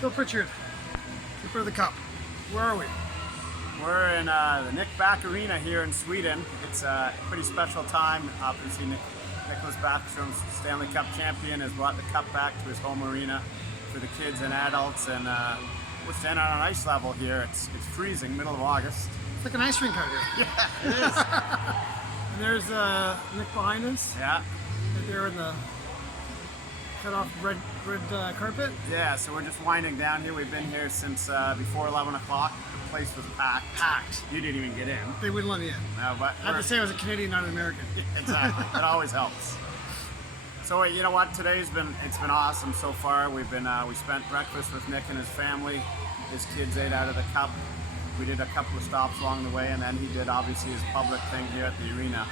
Phil Pritchard, keeper of the cup. Where are we? We're in the Nickback arena here in Sweden. It's a pretty special time. Obviously, Nicklas Backstrom, Stanley Cup champion, has brought the cup back to his home arena for the kids and adults. And we're standing on an ice level here. It's freezing, middle of August. It's like an ice rink out here. Yeah, it is. And there's Nick behind us. Yeah. Right there in the cut off red carpet. Yeah, so we're just winding down here. We've been here since before 11 o'clock. The place was packed. Packed. You didn't even get in. They wouldn't let me in. No, but I have to say I was a Canadian, not an American. Exactly. It always helps. So you know what? It's been awesome so far. We spent breakfast with Nick and his family. His kids ate out of the cup. We did a couple of stops along the way, and then he did obviously his public thing here at the arena,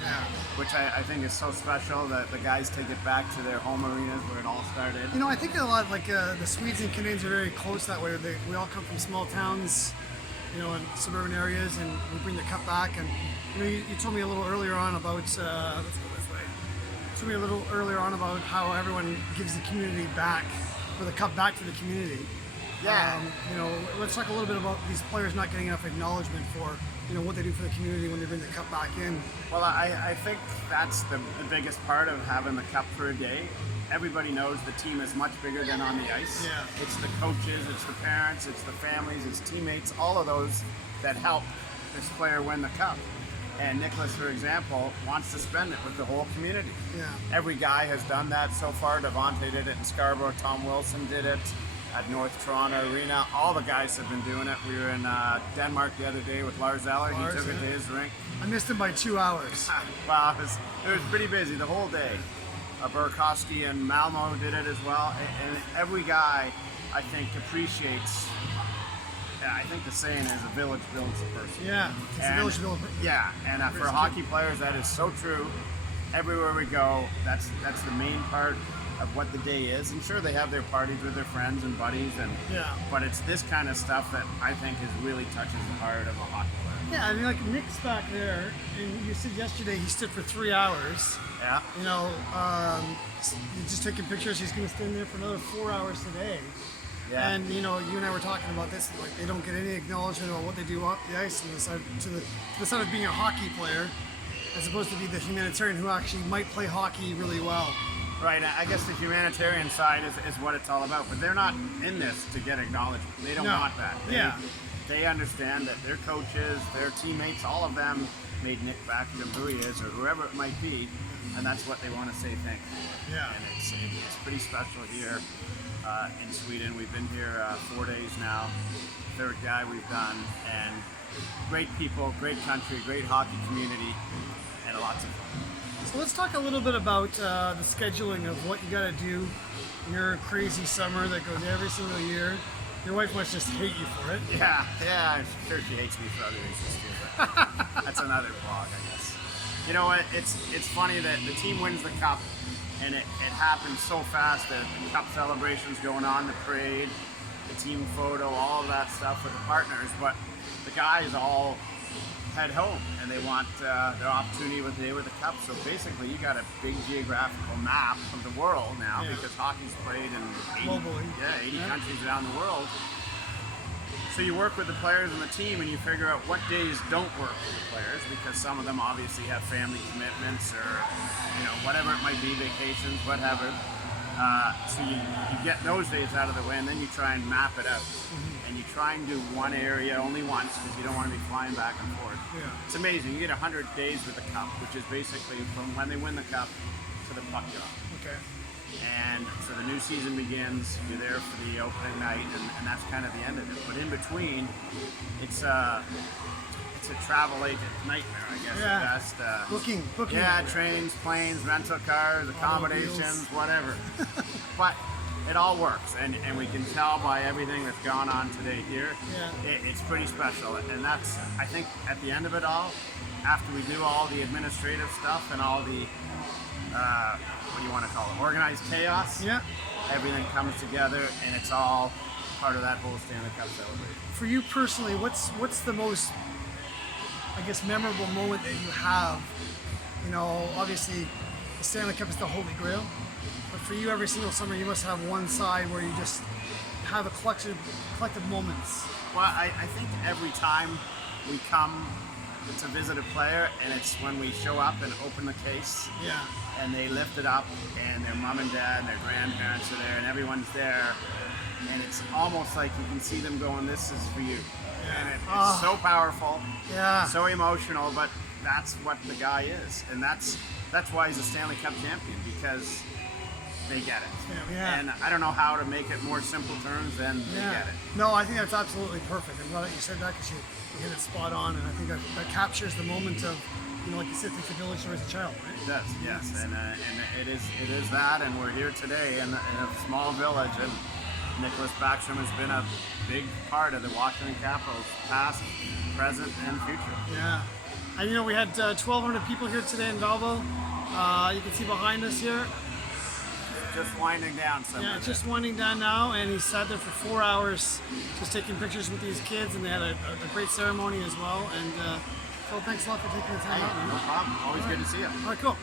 which I think is so special that the guys take it back to their home arenas where it all started. You know, I think a lot like the Swedes and Canadians are very close that way. We all come from small towns, you know, in suburban areas, and we bring the cup back. And you know, you told me a little earlier on about let's go this way. You told me a little earlier on about how everyone gives the community back, or the cup back to the community. Yeah. You know, let's talk a little bit about these players not getting enough acknowledgement for, you know, what they do for the community when they bring the cup back in. Well, I think that's the biggest part of having the cup for a day. Everybody knows the team is much bigger than on the ice. Yeah. It's the coaches, it's the parents, it's the families, it's teammates, all of those that help this player win the cup. And Nicklas, for example, wants to spend it with the whole community. Yeah. Every guy has done that so far. Devontae did it in Scarborough. Tom Wilson did it at North Toronto Arena. All the guys have been doing it. We were in Denmark the other day with Lars Eller. He took it to his rink. I missed him by 2 hours. Wow, it was pretty busy the whole day. Burakovsky and Malmo did it as well. And every guy, I think, appreciates. Yeah, I think the saying is a village builds a person. Yeah, it's a village builder. Yeah, and for hockey players, that is so true. Everywhere we go, that's the main part of what the day is. And sure, they have their parties with their friends and buddies, but it's this kind of stuff that I think really touches the heart of a hockey player. Yeah, I mean, like Nick's back there, and you said yesterday he stood for 3 hours. Yeah. You know, he's just taking pictures. He's going to stand there for another 4 hours today. Yeah. And you know, you and I were talking about this. Like, they don't get any acknowledgement about what they do off the ice, and to the side of being a hockey player, as opposed to be the humanitarian who actually might play hockey really well. Right, I guess the humanitarian side is what it's all about, but they're not in this to get acknowledgement. They don't want that. They understand that their coaches, their teammates, all of them made Nick Backstrom who he is, or whoever it might be, and that's what they want to say thank you for. Yeah. And it's pretty special here in Sweden. We've been here 4 days now, third guy we've done, and great people, great country, great hockey community, and lots of fun. So let's talk a little bit about the scheduling of what you got to do in your crazy summer that goes every single year. Your wife must just hate you for it. Yeah, I'm sure she hates me for other reasons too, but that's another vlog, I guess. You know what? It's funny that the team wins the cup, and it happens so fast. The cup celebrations going on, the parade, the team photo, all of that stuff with the partners, but the guys all head home and they want their opportunity with the cup. So basically you got a big geographical map of the world now, because hockey's played in 80 countries around the world. So you work with the players and the team, and you figure out what days don't work for the players, because some of them obviously have family commitments, or you know, whatever it might be, vacations, whatever. So you get those days out of the way, and then you try and map it out. And you try and do one area only once, because you don't want to be flying back and forth. Yeah. It's amazing. You get 100 days with the cup, which is basically from when they win the cup to the puck drop. Okay. And so the new season begins. You're there for the opening night, and that's kind of the end of it. But in between, it's a travel agent nightmare, I guess, at best. Booking. Yeah, trains, planes, rental cars, accommodations, whatever. But it all works, and we can tell by everything that's gone on today here. It's pretty special, and that's, I think, at the end of it all, after we do all the administrative stuff and all the what do you want to call it, organized chaos, everything comes together, and it's all part of that whole Stanley Cup celebration. For you personally, what's the most, I guess, memorable moment that you have? You know, obviously the Stanley Cup is the holy grail, but for you every single summer you must have one side where you just have a collective moments. Well, I think every time we come to visit a player, and it's when we show up and open the case, Yeah. and they lift it up, and their mom and dad and their grandparents are there, and everyone's there, and it's almost like you can see them going, "This is for you," and it's so powerful, Yeah. so emotional, but that's what the guy is, and that's why he's a Stanley Cup champion, because they get it. Yeah. And I don't know how to make it more simple terms than they get it. No, I think that's absolutely perfect. I'm glad that you said that because you hit it spot on, and I think that captures the moment of, like you said, take the village to raise a child, right? It does, yes, and it is that, and we're here today in a small village, and Nicklas Backstrom has been a big part of the Washington Capitals, past, present, and future. Yeah. And we had 1,200 people here today in Valbo. You can see behind us here. Just winding down somewhere. Yeah, it's just winding down now, and he sat there for 4 hours just taking pictures with these kids, and they had a great ceremony as well. And Phil, thanks a lot for taking the time out. No problem. Always good to see you. All right, cool.